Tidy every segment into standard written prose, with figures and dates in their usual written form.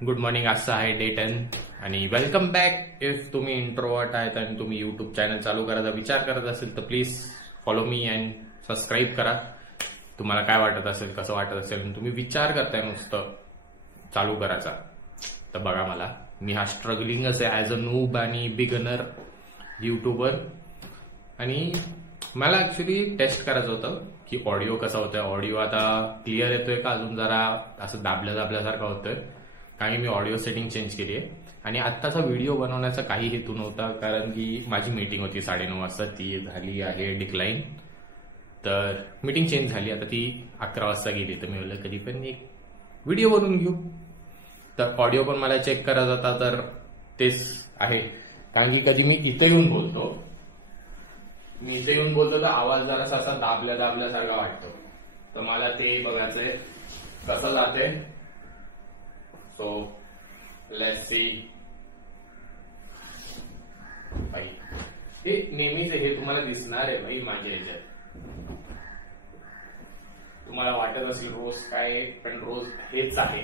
Good morning. आजचा आहे day 10 आणि वेलकम बॅक. इफ तुम्ही इंट्रोवर्ट आहेत आणि तुम्ही युट्यूब चॅनल चालू करायचा विचार करत असेल तर please follow me and subscribe करा. तुम्हाला काय वाटत असेल, कसं वाटत असेल, तुम्ही विचार करताय नुसतं चालू करायचा तर बघा मला, मी हा स्ट्रगलिंगच आहे ॲज अ नूब आणि बिगनर युट्यूबर. आणि मला ऍक्च्युली टेस्ट करायचं होतं की ऑडिओ कसा होतोय, ऑडिओ आता क्लिअर येतोय का अजून जरा असं दाबल्यासारखं होतोय. कारण मी ऑडिओ सेटिंग चेंज केली आहे आणि आत्ताचा व्हिडिओ बनवण्याचा काही हेतू नव्हता, कारण की माझी मीटिंग होती 9:30 वाजता, ती झाली आहे डिक्लाईन. तर मीटिंग चेंज झाली, आता ती 11 वाजता गेली. तर मी बोललं कधी पण एक व्हिडिओ बनवून घेऊ. तर ऑडिओ पण मला चेक करायचा होता, तर तेच आहे. कारण की कधी मी इथे येऊन बोलतो तर आवाज जरासा असा दाबल्यासारखा वाटतो. तर मला ते बघायचंय कसं जाते. So let's see. भाई हे नेहमीच हे तुम्हाला दिसणार आहे भाई माझ्या ह्याच्यात. तुम्हाला वाटत असेल रोज काय, पण रोज हेच आहे.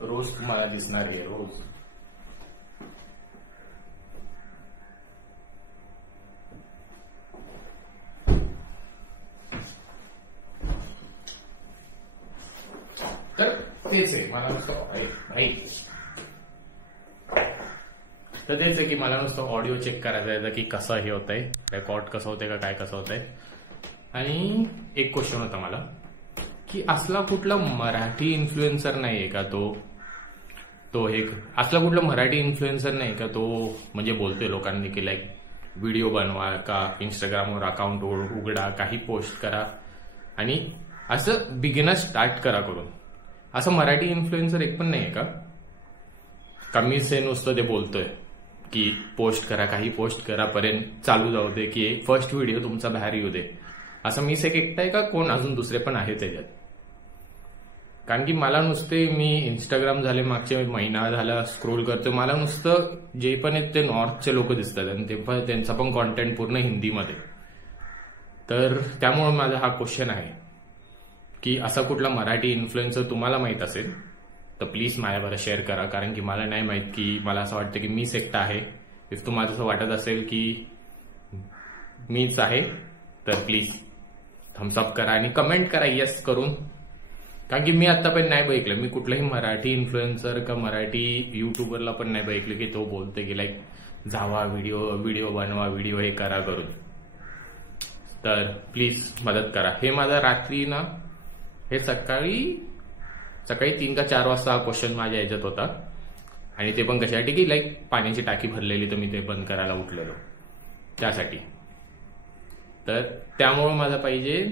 रोज तुम्हाला दिसणार आहे रोज. तर तेच आहे मला नुसतं भाई तर तेच आहे की मला नुसतं ऑडिओ चेक करायचं आहे की कसं हे होतंय, रेकॉर्ड कसं होतंय का काय कसं होतंय. आणि एक क्वेश्चन होता मला की असला कुठला मराठी इन्फ्लुएन्सर नाहीये का तो एक असला कुठला मराठी इन्फ्लुएन्सर नाही का तो म्हणजे बोलतोय लोकांनी की लाईक व्हिडिओ बनवा का इंस्टाग्रामवर अकाउंट उघडा, काही पोस्ट करा आणि असं बिगिनर स्टार्ट करा करून. असं मराठी इन्फ्लुएन्सर एक पण नाहीये का मी से नुसतं ते बोलतोय की पोस्ट करा, काही पोस्ट करा, पर्यंत चालू जाऊ दे की फर्स्ट व्हिडिओ तुमचा बाहेर येऊ दे. असं मीच एक एकटा आहे का कोण अजून दुसरे पण आहे त्याच्यात. कारण की मला नुसते मी इंस्टाग्राम झाले मागच्या महिना झाला स्क्रोल करतोय, मला नुसतं जे पण आहेत ते नॉर्थचे लोक दिसतात आणि ते पण त्यांचा पण कॉन्टेंट पूर्ण हिंदीमध्ये. तर त्यामुळे माझा हा क्वेश्चन आहे की असा कुठला मराठी इन्फ्लुएन्सर तुम्हाला माहित असेल तर प्लीज माझ्याबरोबर शेअर करा. कारण की मला नाही माहित, की मला असं वाटतं की मीच एकटा आहे. इफ तुम्हाला असं वाटत असेल की मीच आहे तर प्लीज थम्सअप करा आणि कमेंट करा येस करून. कारण की मी आता पण नाही बघितलं, मी कुठलाही मराठी इन्फ्लुएन्सर का मराठी युट्यूबरला पण नाही बघितलं की तो बोलतोय की लाईक जावा व्हिडिओ बनवा, व्हिडिओ हे करा करून. तर प्लीज मदत करा. हे माझा रात्री ना हे सकाळी 3 का 4 वाजता हा क्वेश्चन माझ्या ह्याच्यात होता. आणि ते पण कशासाठी की लाईक पाण्याची टाकी भरलेली तर मी ते बंद करायला उठलेलो त्यासाठी. तर त्यामुळं माझा पाहिजे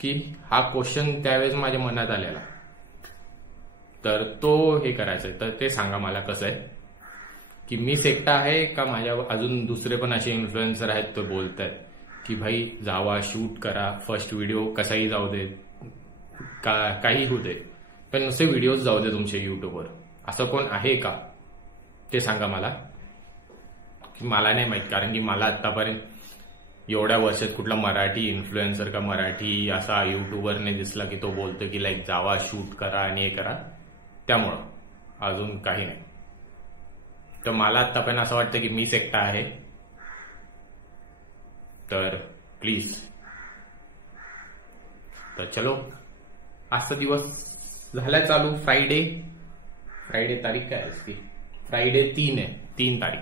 की हा क्वेश्चन त्यावेळेस माझ्या मनात आलेला, तर तो हे करायचंय. तर ते सांगा मला कसं आहे की मीच एकटा आहे का माझ्या अजून दुसरे पण असे इन्फ्लुएन्सर आहेत तो बोलतायत की भाई जावा शूट करा, फर्स्ट व्हिडिओ कसाही जाऊ दे, काही होऊ दे, पण नुसते व्हिडिओज जाऊ दे तुमच्या युट्यूबवर. असं कोण आहे का ते सांगा मला. मला नाही माहित, कारण की मला आतापर्यंत एवढ्या वर्षात कुठला मराठी इन्फ्लुएन्सर का मराठी असा युट्यूबरने दिसला की तो बोलतो की लाईक जावा शूट करा आणि हे करा. त्यामुळं अजून काही नाही. तर मला आतापर्यंत असं वाटतं की मीच एकटा आहे. तर प्लीज. तर चलो, आजचा दिवस झाला चालू. फ्रायडे तारीख काय असते, फ्रायडे 3 तारीख.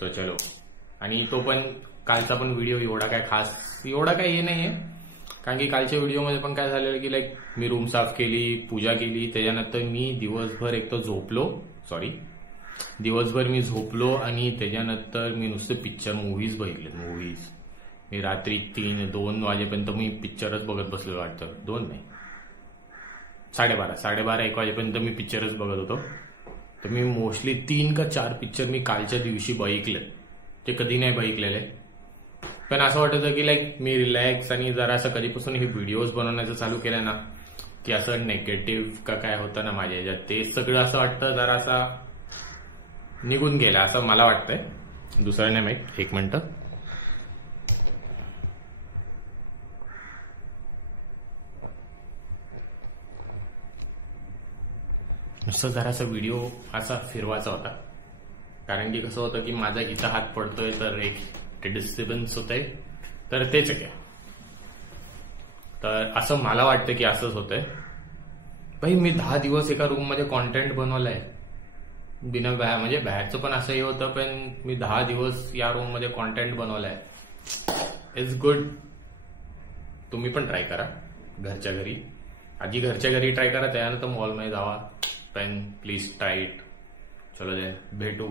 तो चलो. आणि तो पण कालचा पण व्हिडिओ एवढा काय हे नाहीये. कारण की कालच्या व्हिडिओमध्ये पण काय झालेलं की लाईक मी रूम साफ केली, पूजा केली, त्याच्यानंतर मी दिवसभर मी झोपलो आणि त्याच्यानंतर मी नुसते मूवीज बघितले. मी रात्री 2 वाजेपर्यंत मी पिक्चरच बघत बसलो. वाटतं 2 नाही 12:30 1 वाजेपर्यंत मी पिक्चरच बघत होतो. तर मी मोस्टली 3 का 4 पिक्चर मी कालच्या दिवशी बघितले, ते कधी नाही बघितलेले. पण असं वाटत होतं की लाईक मी रिलॅक्स आणि जरा असं कधीपासून हे व्हिडिओज बनवण्याचं चालू केलं ना की असं नेगेटिव्ह का काय होतं ना माझ्या ह्याच्यात, ते सगळं असं वाटतं जरासा निघून गेला असं मला वाटतंय, दुसरं नाही माहित. 1 मिनिट. नुसतं जरासा व्हिडिओ असा फिरवायचा होता, कारण की कसं होतं की माझा इथं हात पडतोय तर एक डिस्टर्बन्स होतंय, तर तेच काय. तर असं मला वाटतं की असंच होतंय. भाई मी 10 दिवस एका रूम मध्ये कॉन्टेंट बनवलाय बिना म्हणजे बाहेरचं पण असंही होतं, पण मी 10 दिवस या रूम मध्ये कॉन्टेंट बनवलाय. It's good. तुम्ही पण ट्राय करा घरच्या घरी. आधी घरच्या घरी ट्राय करा, त्यानंतर मॉलमध्ये जावा. पण प्लीज ट्राय इट. चलो दे, भेटू.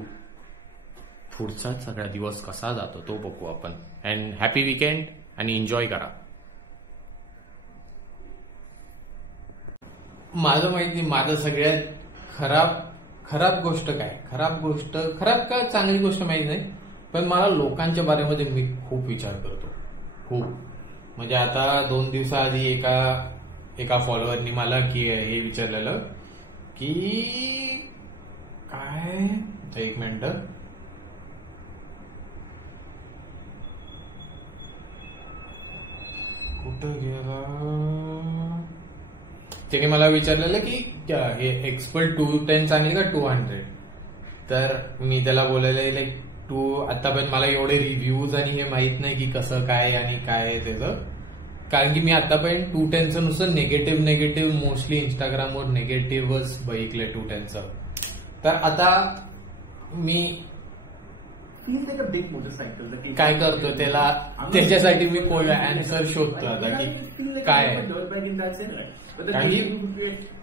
पुढचा सगळा दिवस कसा जातो तो बघू आपण. अँड हॅपी वीकेंड आणि एन्जॉय करा. माझं माहित नाही माझं सगळ्यात खराब गोष्ट काय, खराब का चांगली गोष्ट माहित नाही, पण मला लोकांच्या बारेमध्ये मी खूप विचार करतो. खूप म्हणजे आता 2 दिवसाआधी एका फॉलोअरनी मला की हे विचारलेलं की काय, 1 मिनिट, कुठं गेला. त्याने मला विचारलेलं की हे एक्सपर्ट 210 आणली का 200. तर मी त्याला बोलायला लाईक आतापर्यंत मला एवढे रिव्ह्यूज आणि हे माहित नाही की कसं काय आणि काय त्याचं, कारण की मी आतापर्यंत 210चं नुसतं निगेटिव्ह मोस्टली इंस्टाग्रामवर निगेटिव्हच बघितलंय 210चं. तर आता मी काय करतो त्याच्यासाठी मी आन्सर शोधतो आता की काय. कारण की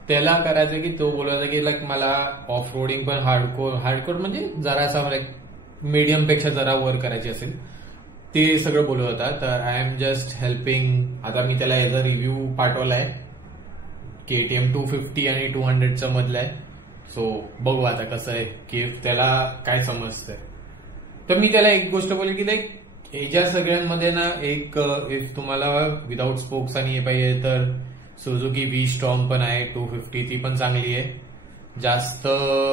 त्याला करायचं की तो बोलायचा की लाईक मला ऑफ रोडिंग पण हार्डकोर म्हणजे जरासा मीडियम पेक्षा जरा वर करायची असेल, ते सगळं बोलत होता. तर आय एम जस्ट हेल्पिंग. आता मी त्याला याचा रिव्ह्यू पाठवलाय KTM 250 आणि 200चा मधला आहे. सो बघू आता कसं आहे की त्याला काय समजतंय. तर मी त्याला एक गोष्ट बोलली की लाईक ह्याच्या सगळ्यांमध्ये ना एक इफ तुम्हाला विदाउट स्पोक्स आणि हे पाहिजे तर सुझुकी V-Storm पण आहे 250, ती पण चांगली आहे. जास्त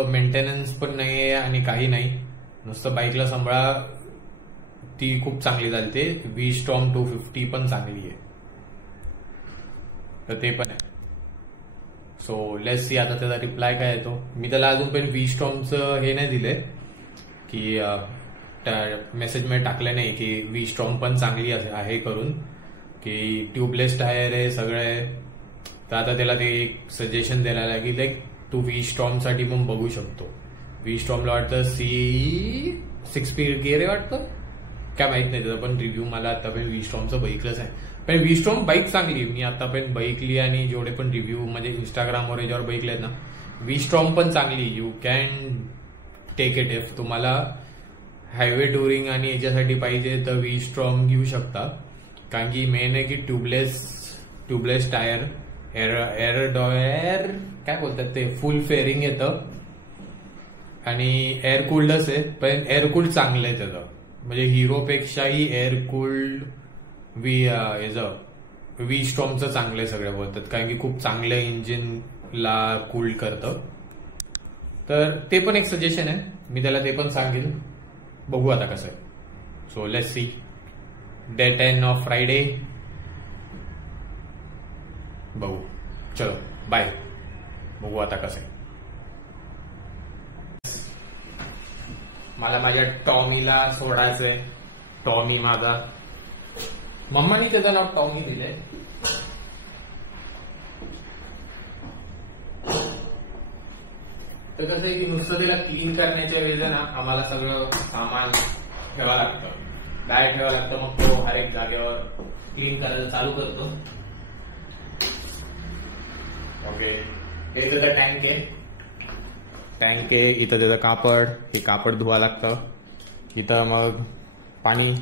मेंटेनन्स पण नाहीये आणि काही नाही, नुसतं बाईकला सांभाळा, ती खूप चांगली झाली. V-Storm 250 पण चांगली आहे, तर ते पण आहे. सो लेट्स सी आता त्याचा रिप्लाय काय येतो. मी त्याला अजून पण V-Stormचं हे नाही दिलंय की मेसेज मध्ये टाकलं नाही की V-Storm पण चांगली आहे करून, की ट्यूबलेस टायर आहे सगळं आहे. तर आता त्याला ते एक सजेशन द्यायला की लाईक तू V-Storm साठी पण बघू शकतो. V-Stormला वाटतं C6 स्पीड गिअर आहे वाटतं, काय माहित नाही त्याचा, पण रिव्ह्यू मला आतापर्यंत V-Stormचं बघितलंच आहे. पण V-Storm बाईक चांगली, मी आतापर्यंत बघितली आणि जेवढे पण रिव्ह्यू म्हणजे इंस्टाग्रामवर याच्यावर बघितलेत ना, V-Storm पण चांगली. You can take it. If तुम्हाला हायवे टुरिंग आणि याच्यासाठी पाहिजे तर V-Storm घेऊ शकता, कारण की मेन आहे की ट्यूबलेस टायर, एअर काय बोलतात ते, फुल फेअरिंग येतं आणि एअर कूल्डच आहे, पण एअर कूल्ड चांगलं आहे त्याचं, म्हणजे हिरोपेक्षाही एअर कूल्ड V-Stormचं चांगलं आहे सगळ्या बोलतात, कारण की खूप चांगलं इंजिनला कूल्ड करतं. तर ते पण एक सजेशन आहे, मी त्याला ते पण सांगेल. बघू आता कसं आहे. So let's see. Day 10 of Friday. बघू. चलो बाय. बघू आता कसं आहे. मला माझ्या टॉमीला सोडायचंय. टॉमी माझा, मम्मानी त्याचं नाव टॉमी दिलंय. तर कसं आहे की नुसतं त्याला क्लीन करण्याच्या वेळेस ना आम्हाला सगळं सामान ठेवावं लागतं, बाहेर ठेवावं लागतं. मग तो हर एक जागेवर क्लीन करायला चालू करतो. ओके, हे त्याचं टँक आहे, इथं त्याचं कापड, हे कापड धुवा लागतं. इथं मग पाणी,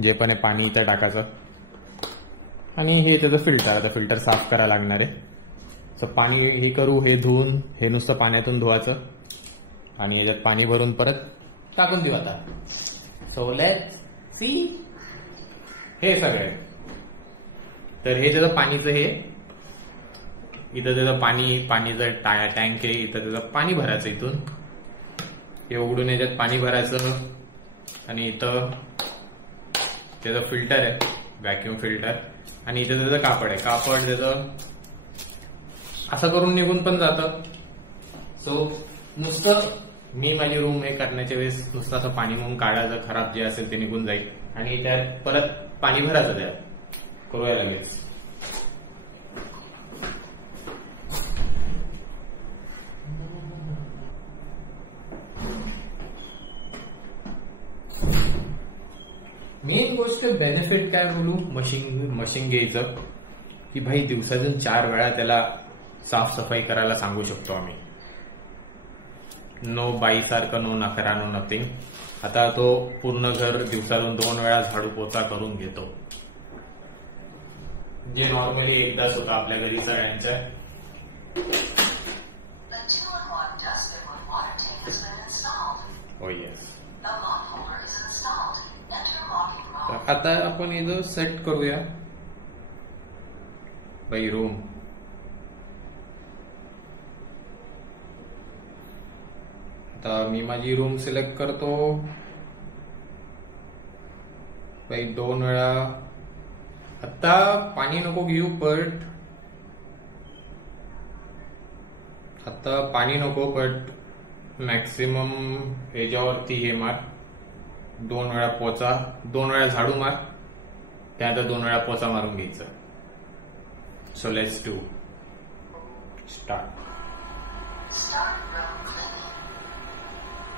जे पण आहे पाणी इथं टाकायचं, आणि हे त्याचं फिल्टर, आता फिल्टर साफ करायला लागणार आहे. सो पाणी हे करू, हे धुवून, हे नुसतं पाण्यातून धुवायचं आणि याच्यात पाणी भरून परत टाकून देऊ आता. So let's see. हे सगळे, तर हे त्याचं पाणीचं, हे इथं त्याचं पाणीचं टँक आहे, इथं त्याचं पाणी भरायचं इथून. हे उघडून याच्यात पाणी भरायचं आणि इथं त्याचं फिल्टर आहे, व्हॅक्युम फिल्टर, आणि इथे त्याचं कापड आहे. कापड त्याचं असं करून निघून पण जातं. सो नुसतं मी माझी रूम हे करण्याच्या वेळेस नुसतं असं पाणी म्हणून काढायचं, खराब जे असेल ते निघून जाईल, आणि त्यात परत पाणी भरायचं. त्यात करूया लगेच. मेन गोष्ट बेनिफिट काय बोलू मशीन घ्यायचं की भाई दिवसातून 4 वेळा त्याला साफसफाई करायला सांगू शकतो आम्ही. नो बाई सारखं, नो नखरा, नो नथिंग. आता तो पूर्ण घर दिवसातून 2 वेळा झाडू पोचा करून घेतो, जे नॉर्मली एकदाच होतं आपल्या घरी सगळ्यांच्या. हो येस. आता आपण इथं सेट करूया बाई रूम. आता मी माझी रूम सिलेक्ट करतो बाई 2 वेळा. आता पाणी नको घेऊ, बट आता पाणी नको, बट मॅक्सिमम याच्यावरती हे मार. 2 वेळा पोचा, 2 वेळा झाडू मार, त्यानंतर 2 वेळा पोचा मारून घ्यायचं. So let's do start.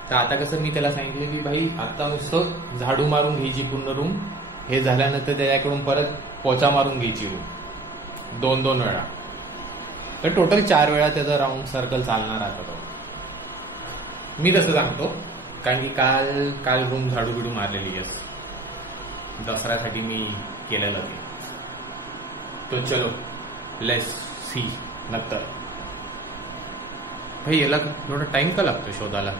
तर आता कसं मी त्याला सांगितलं की भाई आता नुसतं झाडू मारून घ्यायची पूर्ण रूम. हे झाल्यानंतर त्याच्याकडून परत पोचा मारून घ्यायची रूम 2-2 वेळा. तर टोटल 4 वेळा त्याचा राऊंड सर्कल चालणार आता तो. मी तसं सांगतो कारण की काल रूम झाडू बिडू मारलेली. यस, दसऱ्यासाठी मी केलेलं ते. तो चलो लेट्स सी नंतर. भाई याला थोडा टाइम का लागतो शोधायला?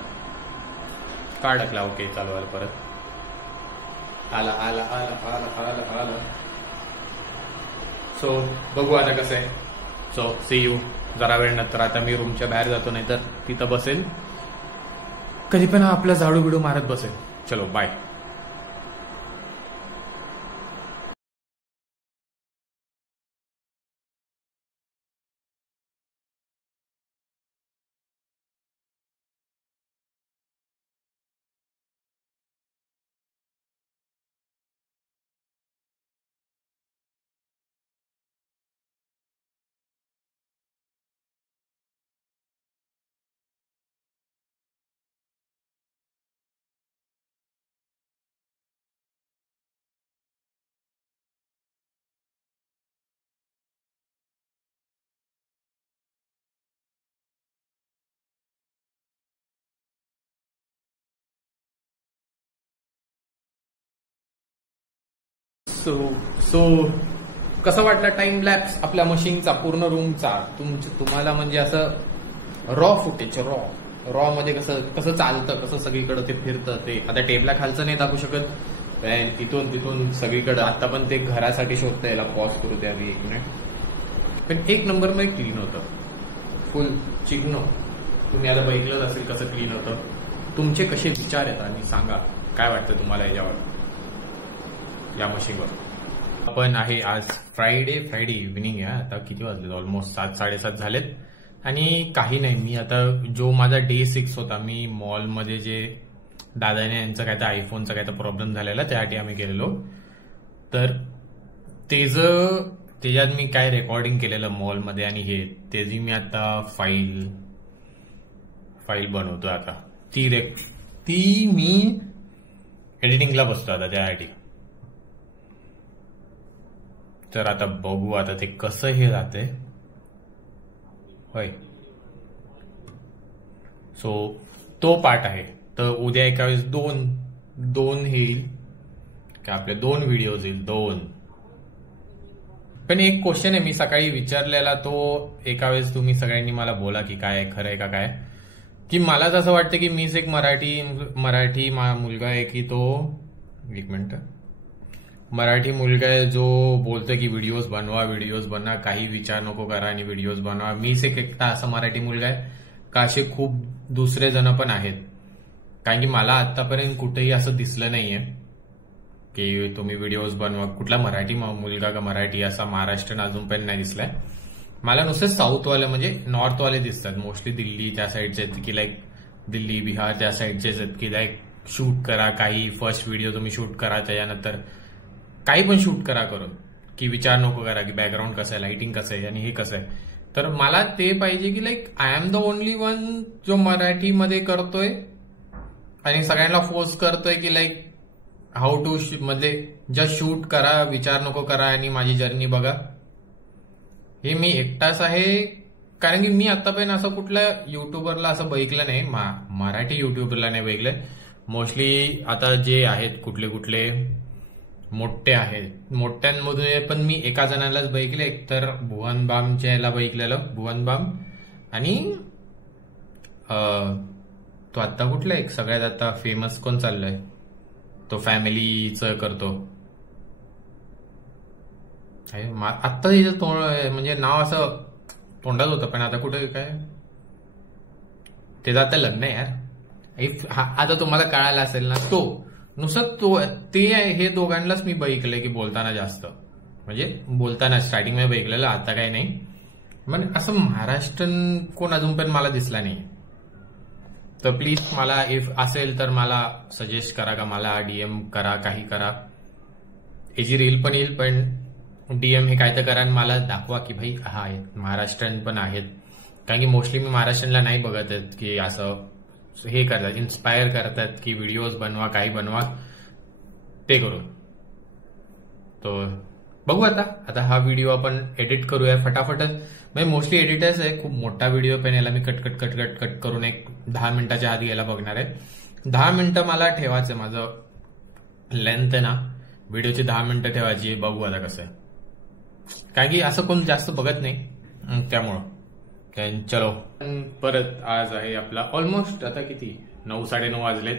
का अडकला? ओके चालवायला परत. आला आला आला आला आला आला. सो बघू आता कसं आहे. सो सी यू जरा वेळ नंतर. आता मी रूमच्या बाहेर जातो, नाही तर तिथं बसेल कधी पण आपला झाडू बिडू मारत बसेल. चलो बाय. सो कसं वाटलं टाइम लॅप्स आपल्या मशीनचा, पूर्ण रूमचा? तुम्हाला म्हणजे असं रॉ फुटेज, रॉ मध्ये कसं चालतं, कसं सगळीकडे ते फिरतं. ते आता टेबला खालचं नाही दाखवू शकत, तिथून सगळीकडे. आता पण ते घरासाठी शोधतं. याला पॉज करू द्यावी 1 मिनिट. पण 1 नंबर मध्ये क्लीन होतं, फुल चिकनो. तुम्ही आता बघितलंच असेल कसं क्लीन होतं. तुमचे कसे विचार येतात आणि सांगा काय वाटतं तुम्हाला याच्यावर, या मशीनवर. आपण आहे आज फ्रायडे इव्हिनिंग आहे. आता किती वाजले? ऑलमोस्ट 7-7:30 झालेत. आणि काही नाही, मी आता जो माझा डे 6 होता, मी मॉलमध्ये जे दादाने यांचं काय तर आयफोनचा काय तर प्रॉब्लेम झालेला, त्यासाठी आम्ही गेलेलो. तर त्याच्यात मी काय रेकॉर्डिंग केलेलं मॉलमध्ये, आणि हे त्याची मी आता फाईल बनवतो. आता ती मी एडिटिंगला बसतो आता त्यासाठी. तर आता बघू आता ते कसं हे जाते. होय, सो तो पार्ट आहे. तर उद्या एका वेळेस दोन येईल का, आपले 2 व्हिडिओज येईल, 2. पण एक क्वेश्चन आहे मी सकाळी विचारलेला, तो एका वेळेस तुम्ही सगळ्यांनी मला बोला की काय खरं आहे का काय, की मला असं वाटतं की मीच एक मराठी मुलगा आहे की तो, 1 मिनिट, मराठी मुलगा आहे जो बोलतोय की व्हिडिओज बनवा, काही विचार नको करा आणि व्हिडिओज बनवा. मीच एकटा असा मराठी मुलगा आहे का? असे खूप दुसरे जण पण आहेत कारण की मला आतापर्यंत कुठेही असं दिसलं नाहीये की तुम्ही व्हिडिओज बनवा. कुठला मराठी मुलगा का मराठी असा महाराष्ट्रीयन अजूनपर्यंत नाही दिसलाय मला. नुसते साऊथवाले म्हणजे नॉर्थवाले दिसतात मोस्टली. दिल्ली त्या साईडचे आहेत की लाईक दिल्ली बिहार त्या साईडचेच आहेत की लाईक शूट करा काही, फर्स्ट व्हिडिओ तुम्ही शूट करा त्याच्यानंतर काही पण शूट करा करून, की विचार नको करा की बॅकग्राऊंड कसं आहे, लाइटिंग कसं आहे आणि हे कसं आहे. तर मला ते पाहिजे की like I am the only one जो मराठीमध्ये करतोय आणि सगळ्यांना फोर्स करतोय की लाईक हाऊ टू म्हणजे जस्ट शूट करा, विचार नको करा आणि माझी जर्नी बघा. हे मी एकटाच आहे. कारण की मी आतापर्यंत असं कुठल्या युट्यूबरला असं बघितलं नाही, मराठी युट्यूबरला नाही बघितलंय. मोस्टली आता जे आहेत कुठले कुठले मोठे आहेत, मोठ्यांमधून पण मी एका जणालाच बघितले. एक तर भुवन बामच्या याला बघितलेलं, भुवन बाम. आणि तो आता कुठला एक सगळ्यात आता फेमस कोण चाललाय, तो फॅमिलीचं करतो. आत्ता तिचं म्हणजे नाव असं तोंडात होतं पण आता कुठे काय, त्याचं आता लग्न आहे यार. आता तुम्हाला कळायला असेल ना, तो नुसतं तो ते हे दोघांनाच मी बघितलंय की बोलताना जास्त, म्हणजे बोलताना स्टार्टिंगमध्ये बघितलेलं, आता काही नाही. पण असं महाराष्ट्रीयन कोण अजूनपर्यंत मला दिसला नाही. तर प्लीज मला इफ असेल तर मला सजेस्ट करा, का मला डीएम करा, काही करा. याची रील पण येईल पण डीएम हे काय तर करा आणि मला दाखवा की भाई हा आहेत महाराष्ट्रीयन पण आहेत. कारण की मोस्टली मी महाराष्ट्रीयनला नाही बघत आहेत की असं हे करतात, इन्स्पायर करतात की व्हिडिओज बनवा, काही बनवा ते करून. तो बघू आता हा व्हिडिओ आपण एडिट करूया फटाफटच. म्हणजे मोस्टली एडिटर्स आहे, खूप मोठा व्हिडिओ पण याला मी कट करून एक 10 मिनिटाच्या आत यायला बघणार आहे. 10 मिनिटं मला ठेवायचं, माझं लेंथ आहे ना व्हिडिओची 10 मिनिटं ठेवायची. बघू आता कसं आहे, कारण की असं कोण जास्त बघत नाही त्यामुळं. चलो परत आज आहे आपला ऑलमोस्ट आता किती 9-9:30 वाजलेत.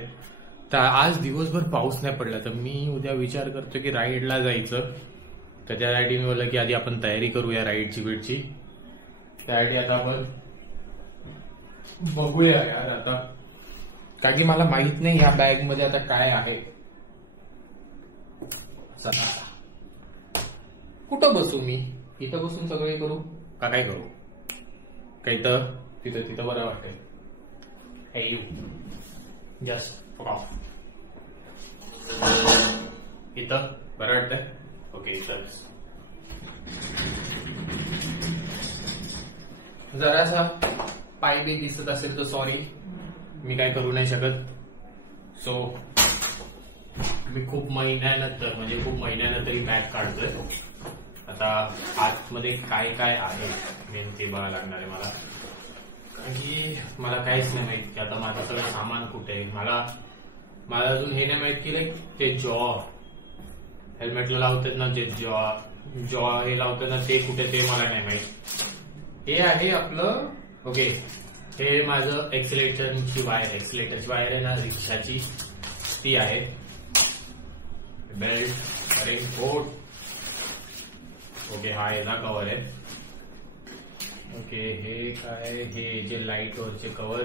तर आज दिवसभर पाऊस नाही पडला, तर मी उद्या विचार करतो की राईडला जायचं. तर त्यासाठी मी बोललं की आधी आपण तयारी करूया राईडची बीडची. त्यासाठी आता आपण बघूया यार आता, कारण की मला माहित नाही या बॅग मध्ये आता काय आहे. कुठं बसू मी, इथं बसून सगळे करू का काय करू, काही तर तिथं बरं वाटेल. हे यू जस्ट ऑफ इथं बरं वाटतंय. ओके इथं जरासा पाय बी दिसत असेल तर सॉरी, मी काय करू नाही शकत. सो मी खूप महिन्यानंतर ही बॅग काढतोय. आता आतमध्ये काय काय आहे मेन ते बघायला लागणार आहे मला, कारण की मला काहीच नाही माहित की आता माझं सगळं सामान कुठे आहे. मला अजून हे नाही माहित की लाईक ते जॉ हेल्मेटला लावतात ना, जे जॉ हे लावतात ना ते कुठे, ते मला नाही माहित. हे आहे आपलं ओके, हे माझं एक्सिलेटरची वायर आहे ना रिक्षाची, ती आहे. बेल्ट, रेनकोट, ओके हा याचा कव्हर आहे. ओके हे काय, हे जे लाईट वरचे कव्हर,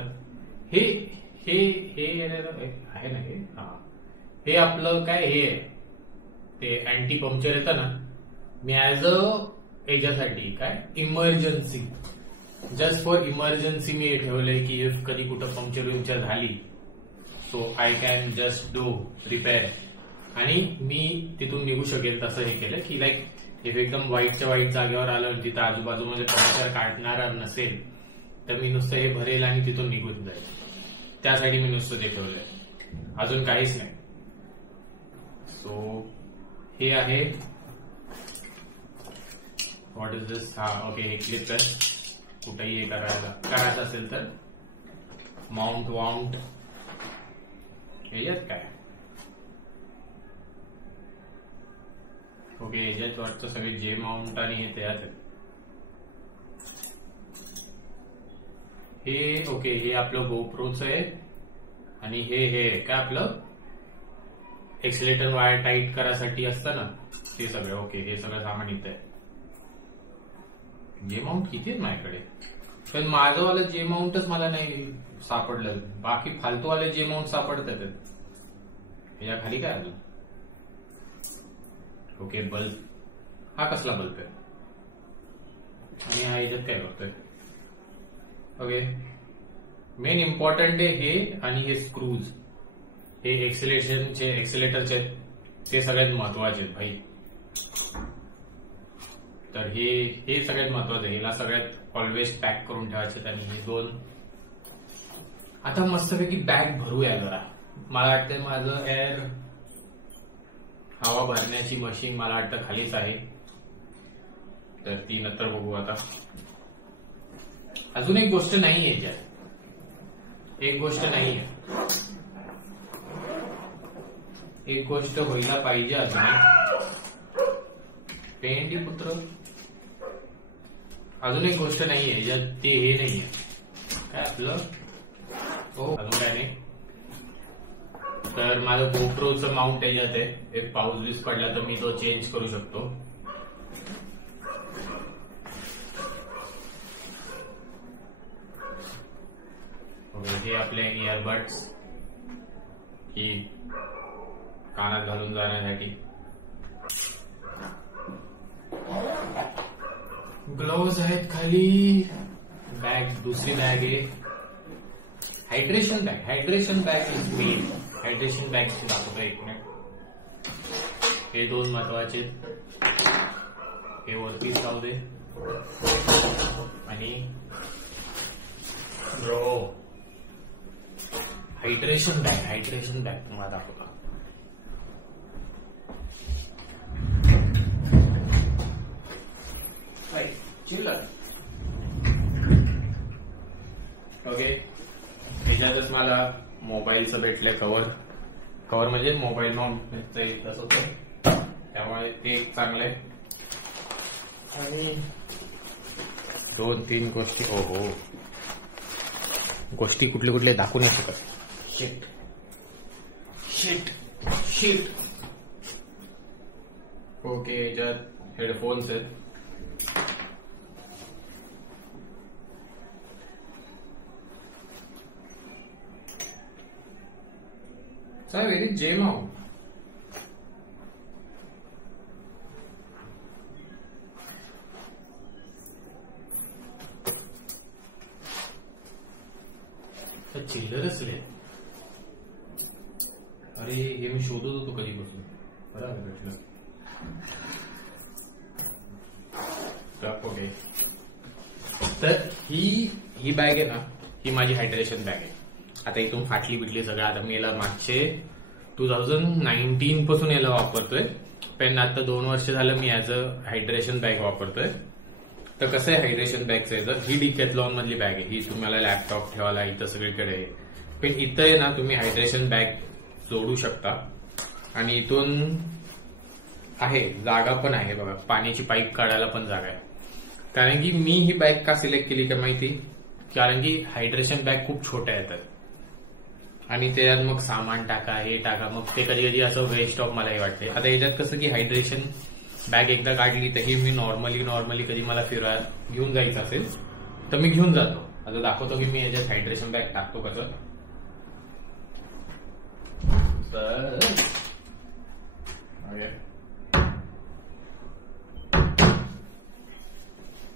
हे हे हे आहे ना, हे हा हे आपलं काय हे ते अँटी पंक्चर येतं ना. मी ऍज अ याच्यासाठी काय इमर्जन्सी, जस्ट फॉर इमर्जन्सी मी हे ठेवलंय की इफ कधी कुठं पंक्चर झाली so I can just do repair आणि मी तिथून निघू शकेल तसं हे केलं की लाईक इफ एकदम वाईटच्या वाईट जागेवर आलं, तिथं आजूबाजूमध्ये पंक्चर काढणारा नसेल तर मी नुसतं हे भरेल आणि तिथून निघून जाईल. त्यासाठी मी नुसतं ते ठेवलंय, अजून काहीच नाही. सो हे आहे व्हॉट इज दिस. हा ओके हे क्लिप आहे, कुठेही हे करायचं असेल तर माउंट याच्यात काय ओके याच्यात वाटतं सगळे जे माउंट आणि हे त्यात हे. ओके हे आपलं गोप्रोचं आहे आणि हे काय आपलं एक्सिलेटर वायर टाईट करायसाठी असतं ना ते सगळं. ओके हे सगळं सामान इथं आहे. जे माउंट किती आहेत माझ्याकडे, पण माझं वाला जे माउंटच मला नाही सापडलं, बाकी फालतू वाले जे माउंट सापडतात या खाली काय आलं. ओके बल्ब, हा कसला बल्ब आहे आणि हा याच्यात काय करतोय. ओके मेन इम्पॉर्टंट आहे हे आणि हे स्क्रूज, हे एक्सेलेटरचे ते सगळ्यात महत्वाचे आहेत भाई. तर हे सगळ्यात महत्वाचं आहे, ह्याला सगळ्यात ऑलवेज पॅक करून ठेवायचे. आणि हे दोन आता मस्तपैकी बॅग भरूया जरा. मला वाटतं माझं एअर हवा भरण्याची मशीन मला वाटतं खालीच आहे, तर ती नंतर बघू. आता अजून एक गोष्ट नाहीये याच्यात, एक गोष्ट नाहीये, एक गोष्ट व्हायला पाहिजे अजून पेंडी पुत्र. अजून एक गोष्ट नाहीये याच्यात, ते हे नाहीये काय आपलं. हो अजून काय नाही. तर माझं गोप्रोचं माउंट याच्यात आहे, एक पाऊस बीस पडला तर मी तो चेंज करू शकतो. हे आपले इयरबड्स ही कानात घालून जाण्यासाठी, ग्लोव्ज आहेत खाली, बॅग दुसरी बॅग आहे hydration bag. Hydration bag is main. Hydration बॅगची दाखवतो एक मिनिट. हे दोन महत्वाचे, हे वरतीच राहू दे. आणि ब्रो हायड्रेशन बॅग तुम्हाला दाखवतो. चिल्लर. ओके त्याच्यातच मला मोबाईलचं भेटलंय कव्हर म्हणजे मोबाईल माउंट तसं होतं, त्यामुळे ते एक चांगलं आहे. आणि 2-3 गोष्टी, हो गोष्टी कुठले दाखवू नाही शकत. शिट. ओके याच्यात हेडफोन्स आहेत. व्हेरी जेम आउट. चिल्लरच रे. अरे हे मी शोधत होतो कधीपासून, बरोबर भेटलं. ओके तर ही बॅग आहे ना, ही माझी हायड्रेशन बॅग आहे. आता इथून फाटली बिटली सगळं. आता मी याला मागचे 2019 पासून याला वापरतोय, पण आता 2 वर्ष झालं मी ऍज अ हायड्रेशन बॅग वापरतोय. तर कसं आहे हायड्रेशन बॅगचं याचं, ही डिकॅथलॉन मधली बॅग आहे. ही तुम्हाला लॅपटॉप ठेवायला इथं सगळीकडे आहे, पण इथं आहे ना तुम्ही हायड्रेशन बॅग जोडू शकता. आणि इथून आहे जागा पण आहे बघा, पाण्याची पाईप काढायला पण जागा आहे. कारण की मी ही बॅग का सिलेक्ट केली का माहिती, कारण की हायड्रेशन बॅग खूप छोट्या येतात आणि त्याच्यात मग सामान टाका हे टाका, मग ते कधी कधी असं वेस्ट ऑफ मलाही वाटते. आता याच्यात कसं की हायड्रेशन बॅग एकदा काढली तर ही मी नॉर्मली कधी मला फिरायला घेऊन जायचं असेल तर मी घेऊन जातो. आता दाखवतो की मी याच्यात हायड्रेशन बॅग टाकतो कसं. तर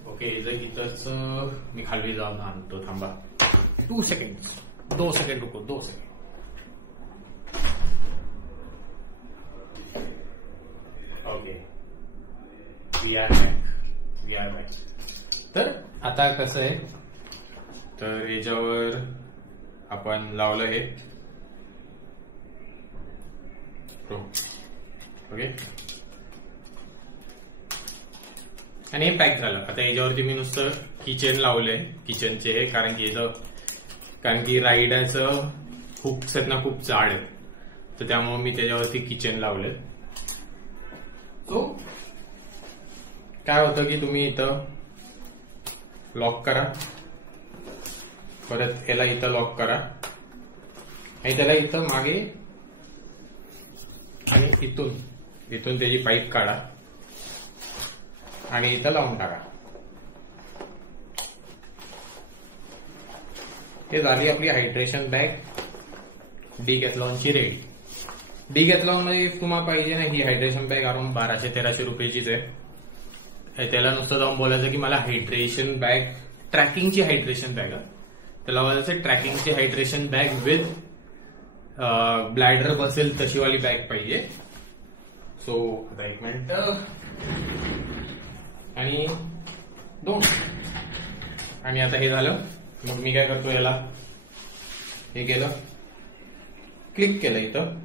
ओके इथंच मी खाली जाऊन आणतो. थांबा 2 सेकंड रुको 2 second. Okay we are back. तर आता कसं आहे, तर याच्यावर आपण लावलं हे ओके आणि हे पॅक झालं. आता याच्यावरती मी नुसतं किचन लावलंय, किचनचे हे, कारण की रायडाचं हुक्स आहेत ना खूप जाड आहेत, तर त्यामुळे मी त्याच्यावरती किचन लावलंय. सो काय होतं की तुम्ही इथं लॉक करा, परत याला इथं लॉक करा आणि त्याला इथं मागे आणि इथून त्याची पाईप काढा आणि इथं लावून टाका. हे झाली आपली हायड्रेशन बॅग डिकॅथलॉनची रेडी. डिकॅथलॉन मध्ये तुम्हाला पाहिजे ना ही हायड्रेशन बॅग अराउंड 1200-1300 रुपयाचीच आहे. त्याला नुसतं जाऊन बोलायचं की मला हायड्रेशन बॅग, ट्रॅकिंगची हायड्रेशन बॅग, त्याला बोलायचं ट्रॅकिंगची हायड्रेशन बॅग विथ ब्लॅडर बसेल तशीवाली बॅग पाहिजे. सो आता 1 मिनिट आणि 2 आणि आता हे झालं. मग मी काय करतो, याला हे केलं, क्लिक केलं इथं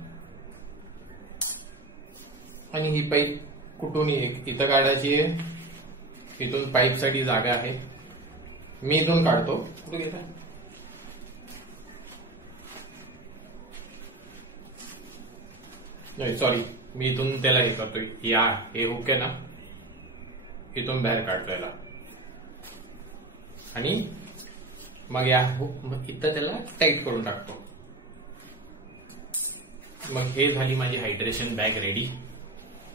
आणि ही पाईप कुठून इथं काढायची आहे. इथून पाईप साठी जागा आहे, मी इथून काढतो. कुठे घेता, नाही सॉरी, मी इथून त्याला हे करतोय, या हे हुक आहे ना इथून बाहेर काढतो याला आणि मग या हुक इथं त्याला टाईट करून टाकतो. मग हे झाली माझी हायड्रेशन बॅग रेडी.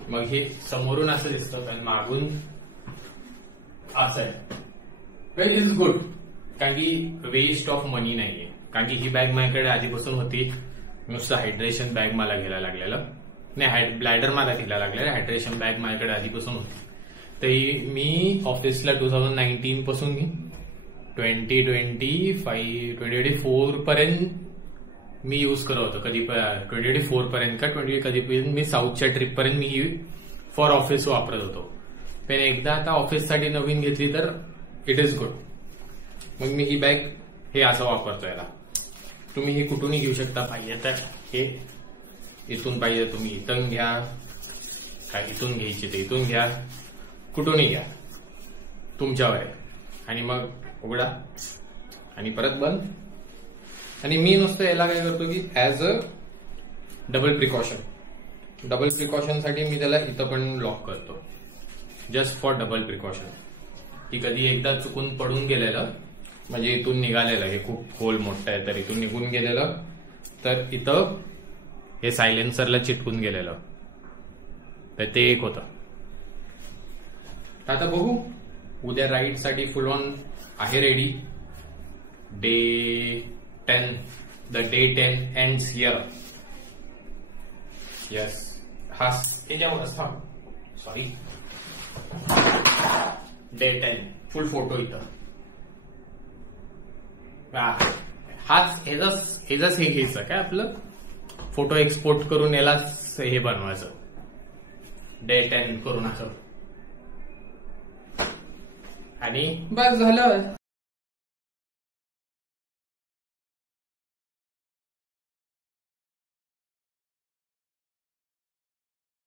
मग हे समोरून असं दिसतं पण मागून असं आहे. वेल इज गुड, कारण की वेस्ट ऑफ मनी नाहीये. कारण की ही बॅग माझ्याकडे आधीपासून होती, नुसतं हायड्रेशन बॅग मला घ्यायला लागलेलं नाही, ब्लॅडर मला घ्यायला लागलेलं, हायड्रेशन बॅग माझ्याकडे आधीपासून होती. तर मी ऑफिसला 2019 पासून 2024 पर्यंत मी युज करत होतो. कधी 2024 पर्यंत का कधी मी साऊथच्या ट्रिप पर्यंत मी ही फॉर ऑफिस वापरत होतो. पण एकदा आता ऑफिससाठी नवीन घेतली तर इट इज गुड. मग मी ही बॅग हे असं वापरतो याला. तुम्ही हे कुठूनही घेऊ शकता, पाहिजे तर हे इथून पाहिजे तुम्ही इथून घ्या, काय इथून घ्यायची ते इथून घ्या, कुठूनही घ्या, तुमच्यावर आहे. आणि मग उघडा आणि परत बंद. आणि मी नुसतं याला काय करतो की ऍज अ डबल प्रिकॉशन साठी मी त्याला इथं पण लॉक करतो, जस्ट फॉर डबल प्रिकॉशन. की कधी एकदा चुकून पडून गेलेलं, म्हणजे इथून निघालेलं, हे खूप होल मोठं आहे तर इथून निघून गेलेलं, तर इथं हे सायलेन्सरला चिटकून गेलेलं, तर ते एक होतं. आता बघू, उद्या राईड साठी फुल ऑन आहे ready. Day 10 ends here. Yes, हा याच्यावरच थांब, सॉरी. डे 10 फुल फोटो इथं. हाच हेच हे घ्यायचं काय आपलं, फोटो एक्सपोर्ट करून याला हे बनवायचं, डे 10 करून असं, आणि बस झालं.